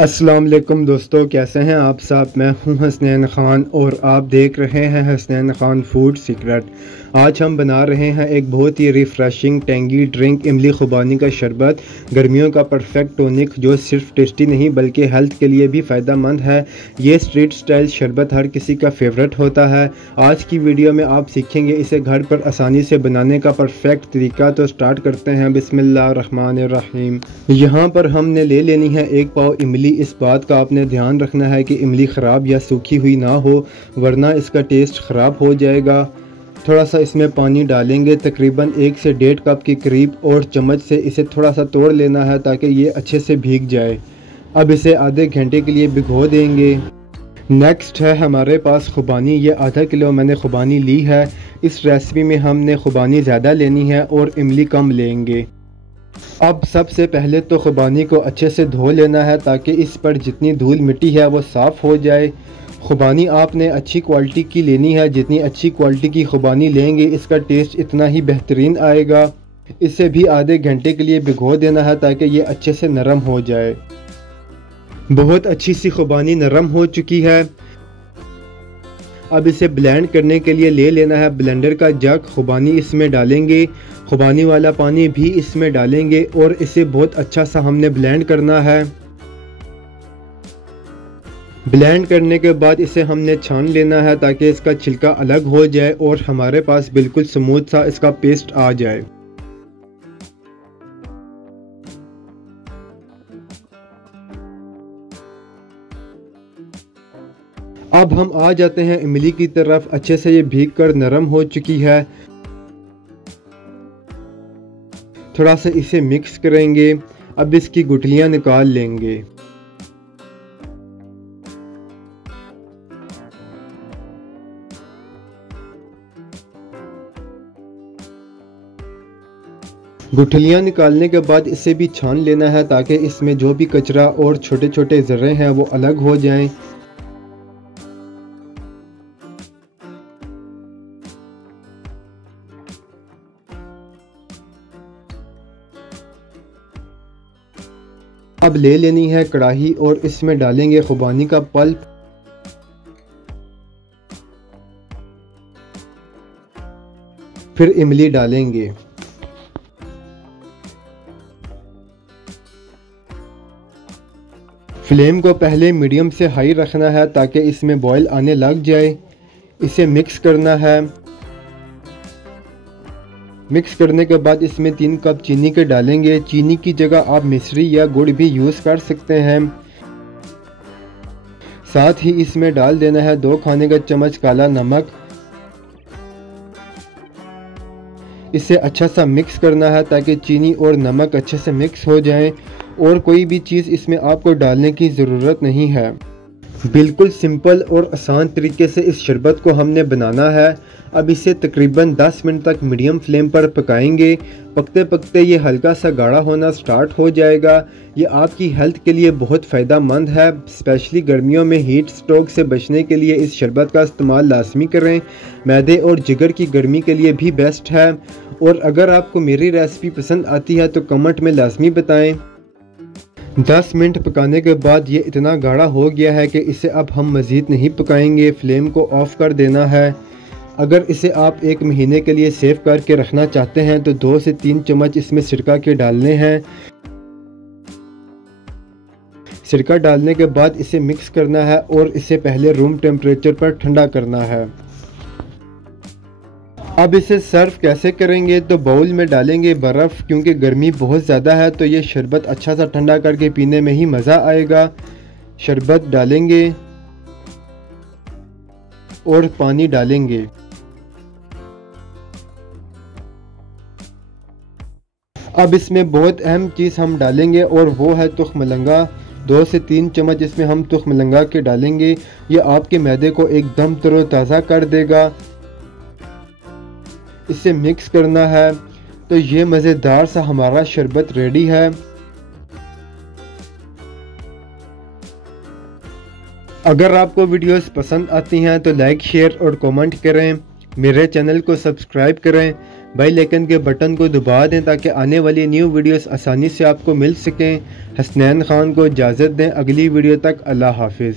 अस्सलाम वालेकुम दोस्तों, कैसे हैं आप सब। मैं हूं हसनैन ख़ान और आप देख रहे हैं हसनैन ख़ान फूड सीक्रेट। आज हम बना रहे हैं एक बहुत ही रिफ़्रेशिंग टेंगी ड्रिंक इमली खुबानी का शरबत, गर्मियों का परफेक्ट टॉनिक जो सिर्फ टेस्टी नहीं बल्कि हेल्थ के लिए भी फ़ायदेमंद है। ये स्ट्रीट स्टाइल शरबत हर किसी का फेवरेट होता है। आज की वीडियो में आप सीखेंगे इसे घर पर आसानी से बनाने का परफेक्ट तरीका। तो स्टार्ट करते हैं। बिस्मिल्लाहिर्रहमानिर्रहीम। यहाँ पर हमने ले लेनी है 1 पाव इमली। इस बात का आपने ध्यान रखना है कि इमली ख़राब या सूखी हुई ना हो, वरना इसका टेस्ट ख़राब हो जाएगा। थोड़ा सा इसमें पानी डालेंगे, तकरीबन 1 से 1.5 कप के करीब, और चम्मच से इसे थोड़ा सा तोड़ लेना है ताकि ये अच्छे से भीग जाए। अब इसे आधे घंटे के लिए भिगो देंगे। नेक्स्ट है हमारे पास खुबानी। ये आधा किलो मैंने खुबानी ली है। इस रेसिपी में हमने खुबानी ज़्यादा लेनी है और इमली कम लेंगे। अब सबसे पहले तो खुबानी को अच्छे से धो लेना है ताकि इस पर जितनी धूल मिट्टी है वो साफ़ हो जाए। खुबानी आपने अच्छी क्वालिटी की लेनी है। जितनी अच्छी क्वालिटी की खुबानी लेंगे इसका टेस्ट इतना ही बेहतरीन आएगा। इसे भी आधे घंटे के लिए भिगो देना है ताकि ये अच्छे से नरम हो जाए। बहुत अच्छी सी खुबानी नरम हो चुकी है। अब इसे ब्लेंड करने के लिए ले लेना है ब्लेंडर का जग। खुबानी इसमें डालेंगे, खुबानी वाला पानी भी इसमें डालेंगे और इसे बहुत अच्छा सा हमने ब्लेंड करना है। ब्लेंड करने के बाद इसे हमने छान लेना है ताकि इसका छिलका अलग हो जाए और हमारे पास बिल्कुल स्मूथ सा इसका पेस्ट आ जाए। अब हम आ जाते हैं इमली की तरफ। अच्छे से ये भीग कर नरम हो चुकी है। थोड़ा सा इसे मिक्स करेंगे। अब इसकी गुठलियां निकाल लेंगे। गुठलियां निकालने के बाद इसे भी छान लेना है ताकि इसमें जो भी कचरा और छोटे छोटे ज़र्रे हैं वो अलग हो जाएं। अब ले लेनी है कढ़ाई और इसमें डालेंगे खुबानी का पल्प। फिर इमली डालेंगे। फ्लेम को पहले मीडियम से हाई रखना है ताकि इसमें बॉयल आने लग जाए। इसे मिक्स करना है। मिक्स करने के बाद इसमें 3 कप चीनी के डालेंगे। चीनी की जगह आप मिश्री या गुड़ भी यूज़ कर सकते हैं। साथ ही इसमें डाल देना है 2 खाने का चम्मच काला नमक। इसे अच्छा सा मिक्स करना है ताकि चीनी और नमक अच्छे से मिक्स हो जाएं और कोई भी चीज़ इसमें आपको डालने की ज़रूरत नहीं है। बिल्कुल सिंपल और आसान तरीके से इस शरबत को हमने बनाना है। अब इसे तकरीबन 10 मिनट तक मीडियम फ्लेम पर पकाएंगे। पकते पकते ये हल्का सा गाढ़ा होना स्टार्ट हो जाएगा। ये आपकी हेल्थ के लिए बहुत फ़ायदेमंद है। स्पेशली गर्मियों में हीट स्ट्रोक से बचने के लिए इस शरबत का इस्तेमाल लाजमी करें। मैदे और जिगर की गर्मी के लिए भी बेस्ट है। और अगर आपको मेरी रेसिपी पसंद आती है तो कमेंट में लाजमी बताएं। 10 मिनट पकाने के बाद ये इतना गाढ़ा हो गया है कि इसे अब हम मज़ीद नहीं पकाएंगे। फ्लेम को ऑफ़ कर देना है। अगर इसे आप 1 महीने के लिए सेव करके रखना चाहते हैं तो 2 से 3 चम्मच इसमें सिरका के डालने हैं। सिरका डालने के बाद इसे मिक्स करना है और इसे पहले रूम टेम्परेचर पर ठंडा करना है। अब इसे सर्व कैसे करेंगे तो बाउल में डालेंगे बर्फ़, क्योंकि गर्मी बहुत ज़्यादा है तो ये शरबत अच्छा सा ठंडा करके पीने में ही मज़ा आएगा। शरबत डालेंगे और पानी डालेंगे। अब इसमें बहुत अहम चीज़ हम डालेंगे और वो है तुख मलंगा। 2 से 3 चम्मच इसमें हम तुख मलंगा के डालेंगे। ये आपके मैदे को एकदम तरोताज़ा कर देगा। इसे मिक्स करना है। तो ये मज़ेदार सा हमारा शरबत रेडी है। अगर आपको वीडियोस पसंद आती हैं तो लाइक, शेयर और कमेंट करें। मेरे चैनल को सब्सक्राइब करें। बेल आइकन के बटन को दबा दें ताकि आने वाली न्यू वीडियोस आसानी से आपको मिल सकें। हसनैन खान को इजाज़त दें, अगली वीडियो तक अल्लाह हाफिज़।